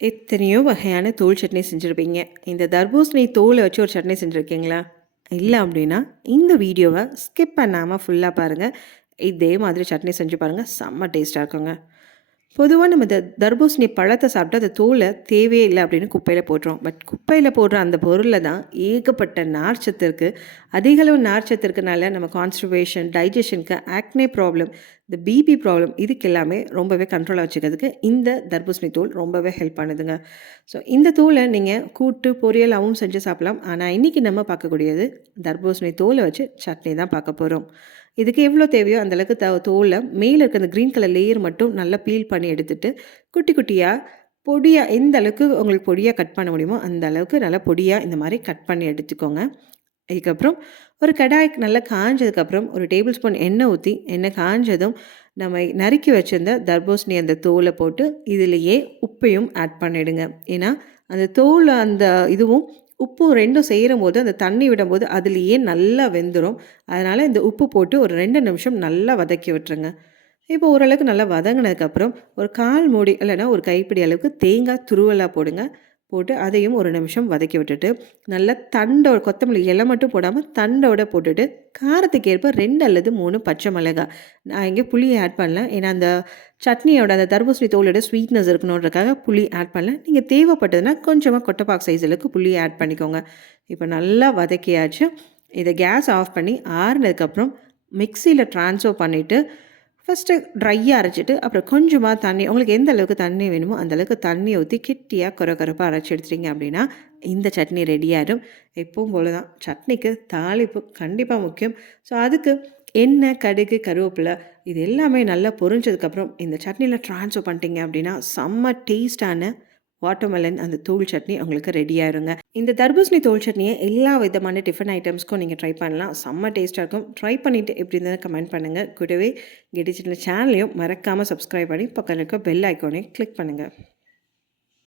எத்தனையோ வகையான தோல் சட்னி செஞ்சுருப்பீங்க. இந்த தர்பூசணி தோலை வச்சு ஒரு சட்னி செஞ்சுருக்கீங்களா? இல்ல அப்படின்னா, இந்த வீடியோவ ஸ்கிப் பண்ணாம ஃபுல்லா பாருங்க. இதே மாதிரி சட்னி செஞ்சு பாருங்க. செம்ம டேஸ்ட்டா இருக்குங்க. பொதுவா நம்ம தர்பூசணி பழத்த சாப்பிட்டு அந்த தோல தேவையே இல்ல அப்படின்னு குப்பையில போட்டுருவோம். பட் குப்பையில போடுற அந்த பொருள்ல தான் ஏகப்பட்ட நார்ச்சத்து இருக்கு. அதிக அளவு நார்ச்சத்து இருக்கனால நம்ம கான்ஸ்டிபேஷன், டைஜஷனுக்கு, ஆக்னே ப்ராப்ளம், இந்த பிபி ப்ராப்ளம் இதுக்கு எல்லாமே ரொம்பவே கண்ட்ரோலா வச்சுக்கிறதுக்கு இந்த தர்பூசணி தோல் ரொம்பவே ஹெல்ப் பண்ணுதுங்க. ஸோ இந்த தோலை நீங்கள் கூட்டு, பொரியலாவும் செஞ்சு சாப்பிடலாம். ஆனால் இன்றைக்கி நம்ம பார்க்கக்கூடியது தர்பூசணி தோலை வச்சு சட்னி தான் பார்க்க போகிறோம். இதுக்கு எவ்வளோ தேவையோ அந்தளவுக்கு தோலை மேலே இருக்க அந்த க்ரீன் கலர் லேயர் மட்டும் நல்லா பீல் பண்ணி எடுத்துட்டு, குட்டி குட்டியாக பொடியாக எந்த அளவுக்கு உங்களுக்கு பொடியாக கட் பண்ண முடியுமோ அந்த அளவுக்கு நல்லா பொடியாக இந்த மாதிரி கட் பண்ணி எடுத்துக்கோங்க. அதுக்கப்புறம் ஒரு கடாய் நல்லா காஞ்சதுக்கப்புறம் ஒரு டேபிள் ஸ்பூன் எண்ணெய் ஊற்றி, எண்ணெய் காஞ்சதும் நம்ம நறுக்கி வச்சுருந்த தர்பூசணி அந்த தோலை போட்டு இதிலேயே உப்பையும் ஆட் பண்ணிவிடுங்க. ஏன்னா அந்த தோல் அந்த இதுவும் உப்பும் 2ம் சேரும்போது அந்த தண்ணி விடும்போது அதுலேயே நல்லா வெந்துடும். அதனால் இந்த உப்பு போட்டு ஒரு 2 நிமிஷம் நல்லா வதக்கி விட்டுருங்க. இப்போ ஓரளவுக்கு நல்லா வதங்கினதுக்கப்புறம் ஒரு 1/4 மூடி இல்லைன்னா ஒரு கைப்பிடி அளவுக்கு தேங்காய் துருவலாக போடுங்க. போட்டு அதையும் ஒரு நிமிஷம் வதக்கி விட்டுட்டு, நல்லா தண்டோட கொத்தமல்லி இலை மட்டும் போடாமல் தண்டோட போட்டுட்டு, காரத்துக்கு ஏற்ப 2 அல்லது 3 பச்சை மிளகாய். நான் இங்கே புளி ஆட் பண்ணல. ஏன்னா அந்த சட்னியோட அந்த தர்பூசணி தோலோட ஸ்வீட்னஸ் இருக்கணுன்றக்காக புளி ஆட் பண்ணல. நீங்கள் தேவைப்பட்டதுன்னா கொஞ்சமாக கொட்டைப்பாக்கு சைஸ் அளவுக்கு புளி ஆட் பண்ணிக்கோங்க. இப்போ நல்லா வதக்கியாச்சு. இதை கேஸ் ஆஃப் பண்ணி ஆறுனதுக்கப்புறம் மிக்சியில் ட்ரான்ஸ்ஃபர் பண்ணிவிட்டு ஃபஸ்ட்டு ட்ரையாக அரைச்சிட்டு அப்புறம் கொஞ்சமாக தண்ணி உங்களுக்கு எந்த அளவுக்கு தண்ணி வேணுமோ அந்தளவுக்கு தண்ணி ஊற்றி கெட்டியாக கொரப்பாக அரைச்சி எடுத்துட்டிங்க அப்படின்னா இந்த சட்னி ரெடி ஆகிடும். எப்பவும் போல தான் சட்னிக்கு தாளிப்பு கண்டிப்பாக முக்கியம். ஸோ அதுக்கு எண்ணெய், கடுகு, கருவேப்பிலை இது எல்லாமே நல்லா பொரிஞ்சதுக்கப்புறம் இந்த சட்னியில் ட்ரான்ஸ்ஃபர் பண்ணிட்டீங்க அப்படின்னா செம்ம டேஸ்டான வாட்டர்மெலன் அந்த தூள் சட்னி உங்களுக்கு ரெடி ஆயிருங்க. இந்த தர்பூசணி தோல் சட்னியை எல்லா விதமான டிஃபன் ஐட்டம்ஸ்க்கும் நீங்கள் ட்ரை பண்ணலாம். செம்ம டேஸ்ட்டாக இருக்கும். ட்ரை பண்ணிவிட்டு எப்படி இருந்தாலும் கமெண்ட் பண்ணுங்கள். கூடவே கெட்டி சேனலையும் மறக்காமல் சப்ஸ்கிரைப் பண்ணி பக்கத்தில் இருக்க பெல் ஐக்கானையும் கிளிக் பண்ணுங்கள்.